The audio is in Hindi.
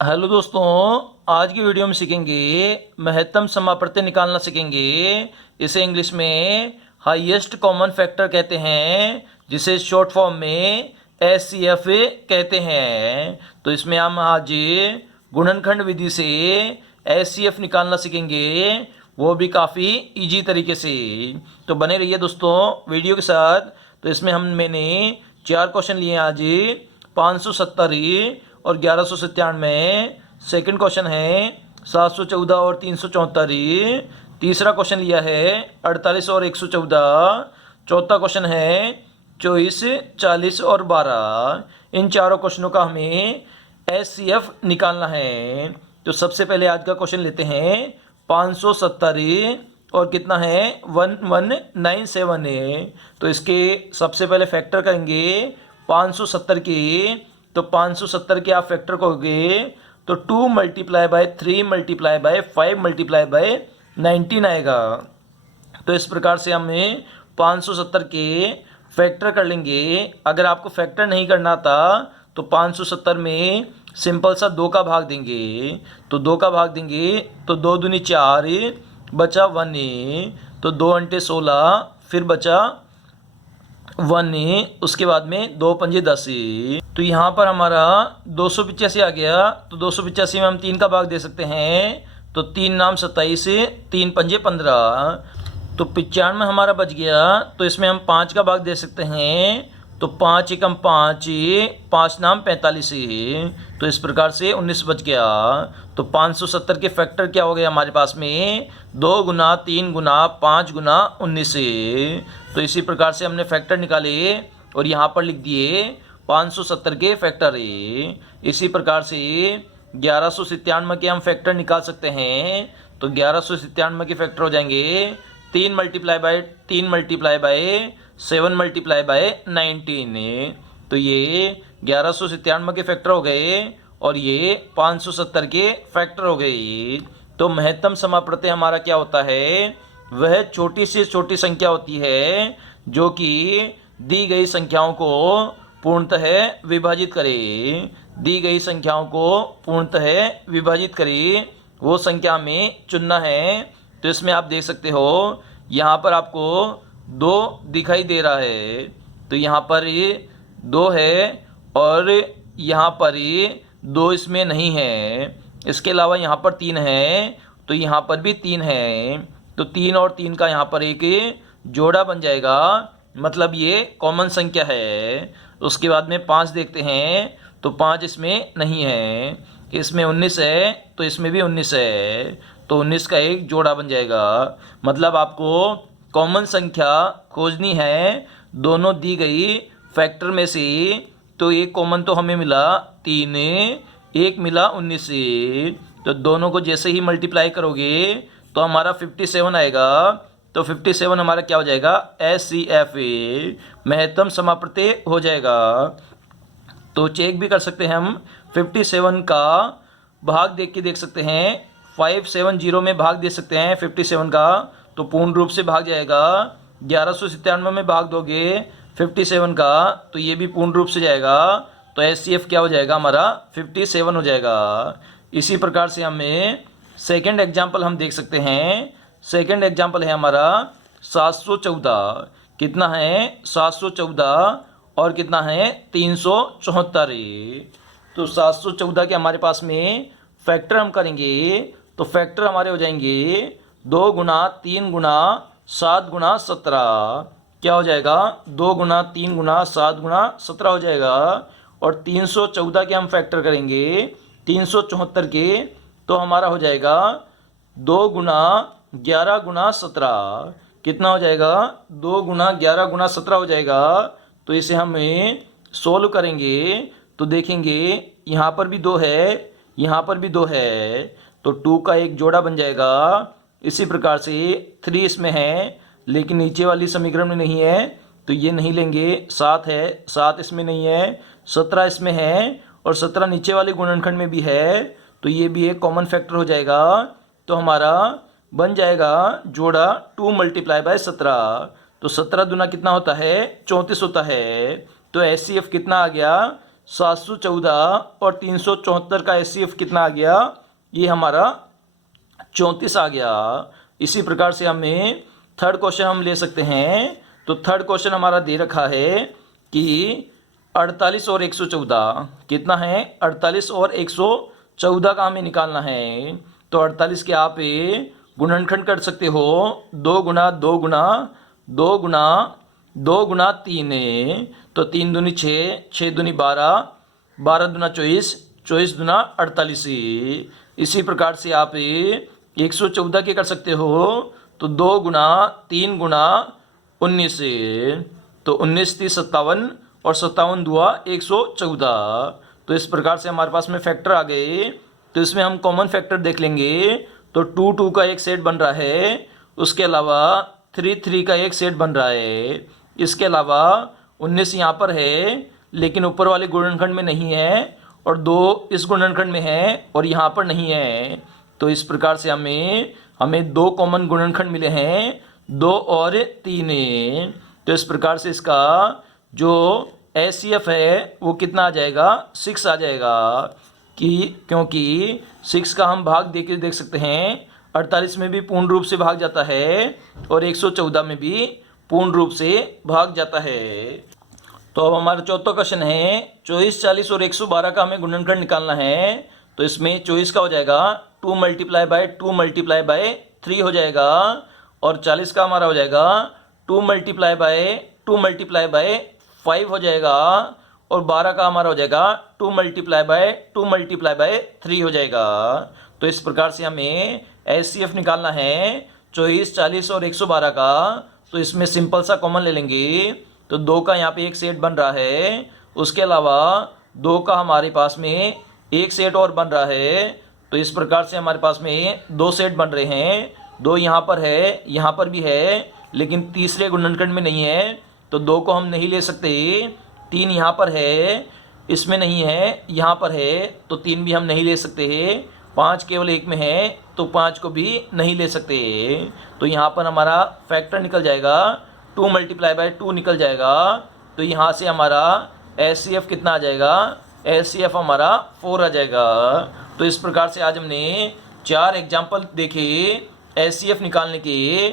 हेलो दोस्तों, आज की वीडियो में सीखेंगे महत्तम समाप्रत्यय निकालना सीखेंगे। इसे इंग्लिश में हाईएस्ट कॉमन फैक्टर कहते हैं, जिसे शॉर्ट फॉर्म में एचसीएफ कहते हैं। तो इसमें हम आज गुणनखंड विधि से एचसीएफ निकालना सीखेंगे, वो भी काफ़ी इजी तरीके से। तो बने रहिए दोस्तों वीडियो के साथ। तो इसमें मैंने 4 क्वेश्चन लिए आज, 570 और 1197। सेकंड क्वेश्चन है 714 और 374। तीसरा क्वेश्चन लिया है 48 और 114। चौथा क्वेश्चन है 24, 40 और 12। इन चारों क्वेश्चनों का हमें एचसीएफ निकालना है। तो सबसे पहले आज का क्वेश्चन लेते हैं 570 और कितना है 1197 है। तो इसके सबसे पहले फैक्टर करेंगे 570 के। तो 570 के आप फैक्टर करोगे तो 2 multiply by 3 multiply by 5 multiply by 19 आएगा। तो इस प्रकार से हमें 570 के फैक्टर कर लेंगे। अगर आपको फैक्टर नहीं करना था तो 570 में सिंपल सा 2 का भाग देंगे। तो 2 का भाग देंगे तो 2 दूनी 4, बचा 1। तो 2 अंटे 16, फिर बचा 1। उसके बाद में 2 पंजे 10। तो यहाँ पर हमारा 285 आ गया। तो 285 में हम 3 का भाग दे सकते हैं। तो 3 नाम 27, 3 पंजे 15। तो 95 हमारा बच गया। तो इसमें हम 5 का भाग दे सकते हैं। तो 5 एकम 5, 5 नाम 45। तो इस प्रकार से 19 बच गया। तो 570 के फैक्टर क्या हो गए हमारे पास में 2 गुना 3 गुना 5 गुना 19। तो इसी प्रकार से हमने फैक्टर निकाले और यहाँ पर लिख दिए 570 के फैक्टर है। इसी प्रकार से 1197 के हम फैक्टर निकाल सकते हैं। तो 1197 के फैक्टर हो जाएंगे 3 multiply by 3 multiply by 7 multiply by 19। तो ये 1197 के फैक्टर हो गए और ये 570 के फैक्टर हो गए। तो महत्तम समाप्रत्यय हमारा क्या होता है, वह छोटी से छोटी संख्या होती है जो कि दी गई संख्याओं को पूर्णतः विभाजित करे। दी गई संख्याओं को पूर्णतः विभाजित करे, वो संख्या में चुनना है। तो इसमें आप देख सकते हो यहाँ पर आपको 2 दिखाई दे रहा है। तो यहाँ पर ये 2 है और यहाँ पर ये 2 इसमें नहीं है। इसके अलावा यहाँ पर 3 है, तो यहाँ पर भी 3 है। तो 3 और 3 का यहाँ पर एक जोड़ा बन जाएगा, मतलब ये कॉमन संख्या है। उसके बाद में 5 देखते हैं। तो 5 इसमें नहीं है। इसमें 19 है, तो इसमें भी 19 है। तो 19 का एक जोड़ा बन जाएगा। मतलब आपको कॉमन संख्या खोजनी है दोनों दी गई फैक्टर में से। तो एक कॉमन तो हमें मिला 3, एक मिला 19। तो दोनों को जैसे ही मल्टीप्लाई करोगे तो हमारा 57 आएगा। तो 57 हमारा क्या हो जाएगा, एचसीएफ महत्तम समाप्रत्यय हो जाएगा। तो चेक भी कर सकते हैं हम। 57 का भाग देख सकते हैं। 570 में भाग दे सकते हैं 57 का, तो पूर्ण रूप से भाग जाएगा। 1197 में भाग दोगे 57 का, तो ये भी पूर्ण रूप से जाएगा। तो एचसीएफ क्या हो जाएगा हमारा 57 हो जाएगा। इसी प्रकार से हमें सेकंड एग्जाम्पल हम देख सकते हैं। सेकंड एग्जाम्पल है हमारा 714। कितना है 714 और कितना है 374। तो 714 के हमारे पास में फैक्टर हम करेंगे। तो फैक्टर हमारे हो जाएंगे 2 गुना 3 गुना 7 गुना 17। क्या हो जाएगा 2 गुना 3 गुना 7 गुना 17 हो जाएगा। और 314 के हम फैक्टर करेंगे 374 के, तो हमारा हो जाएगा 2 गुना 11 गुना 17। कितना हो जाएगा 2 गुना 11 गुना 17 हो जाएगा। तो इसे हमें सोल्व करेंगे तो देखेंगे यहाँ पर भी 2 है, यहाँ पर भी 2 है। तो 2 का एक जोड़ा बन जाएगा। इसी प्रकार से 3 इसमें है लेकिन नीचे वाली समीकरण में नहीं है, तो ये नहीं लेंगे। 7 है, 7 इसमें नहीं है। 17 इसमें है और 17 नीचे वाले गुणनखंड में भी है, तो ये भी एक कॉमन फैक्टर हो जाएगा। तो हमारा बन जाएगा जोड़ा 2 मल्टीप्लाई बाय 17। तो 17 दूना कितना होता है 34 होता है। तो एचसीएफ कितना आ गया 714 और 374 का HCF कितना आ गया, ये हमारा 34 आ गया। इसी प्रकार से हमें थर्ड क्वेश्चन हम ले सकते हैं। तो थर्ड क्वेश्चन हमारा दे रखा है कि 48 और 114 कितना है, 48 और 114 का हमें निकालना है। तो 48 के आप गुणनखंड कर सकते हो, 2 गुना 2 गुना 2 गुना 2 गुना 3 है, तो 3 दूनी 6, 6 दूनी 12, 12 दूना 24, 24 दूना 48। इसी प्रकार से आप 114 के कर सकते हो, तो 2 गुना 3 गुना 19, तो 19 30 57 और 57 दुआ 114। तो इस प्रकार से हमारे पास में फैक्टर आ गए। तो इसमें हम कॉमन फैक्टर देख लेंगे। तो 2 2 का एक सेट बन रहा है, उसके अलावा 3 3 का एक सेट बन रहा है, इसके अलावा 19 यहाँ पर है लेकिन ऊपर वाले गुणनखंड में नहीं है, और 2 इस गुणनखंड में है और यहाँ पर नहीं है। तो इस प्रकार से हमें 2 कॉमन गुणनखंड मिले हैं, 2 और 3। तो इस प्रकार से इसका जो HCF है वो कितना आ जाएगा, 6 आ जाएगा। क्योंकि 6 का हम भाग देख सकते हैं, 48 में भी पूर्ण रूप से भाग जाता है और 114 में भी पूर्ण रूप से भाग जाता है। तो अब हमारा चौथा क्वेश्चन है, 24 40 और 112 का हमें गुणनखंड निकालना है। तो इसमें 24 का हो जाएगा 2 मल्टीप्लाई बाय 2 मल्टीप्लाई बाय 3 हो जाएगा, और 40 का हमारा हो जाएगा 2 मल्टीप्लाई बाय 2 मल्टीप्लाई बाय 5 हो जाएगा, और 12 का हमारा हो जाएगा 2 मल्टीप्लाई बाय 2 मल्टीप्लाई बाय 3 हो जाएगा। तो इस प्रकार से हमें HCF निकालना है 24 40 और 112 का। तो इसमें सिंपल सा कॉमन ले लेंगे। तो 2 का यहाँ पे एक सेट बन रहा है, उसके अलावा 2 का हमारे पास में एक सेट और बन रहा है। तो इस प्रकार से हमारे पास में 2 सेट बन रहे हैं, 2 यहाँ पर है, यहाँ पर भी है, लेकिन तीसरे गुणनखंड में नहीं है। तो 2 को हम नहीं ले सकते। 3 यहाँ पर है, इसमें नहीं है, यहाँ पर है, तो 3 भी हम नहीं ले सकते। 5 केवल एक में है, तो 5 को भी नहीं ले सकते। तो यहाँ पर हमारा फैक्टर निकल जाएगा, 2 मल्टीप्लाई बाय 2 निकल जाएगा। तो यहाँ से हमारा HCF कितना आ जाएगा, HCF हमारा 4 आ जाएगा। तो इस प्रकार से आज हमने 4 एग्जाम्पल देखे HCF निकालने के।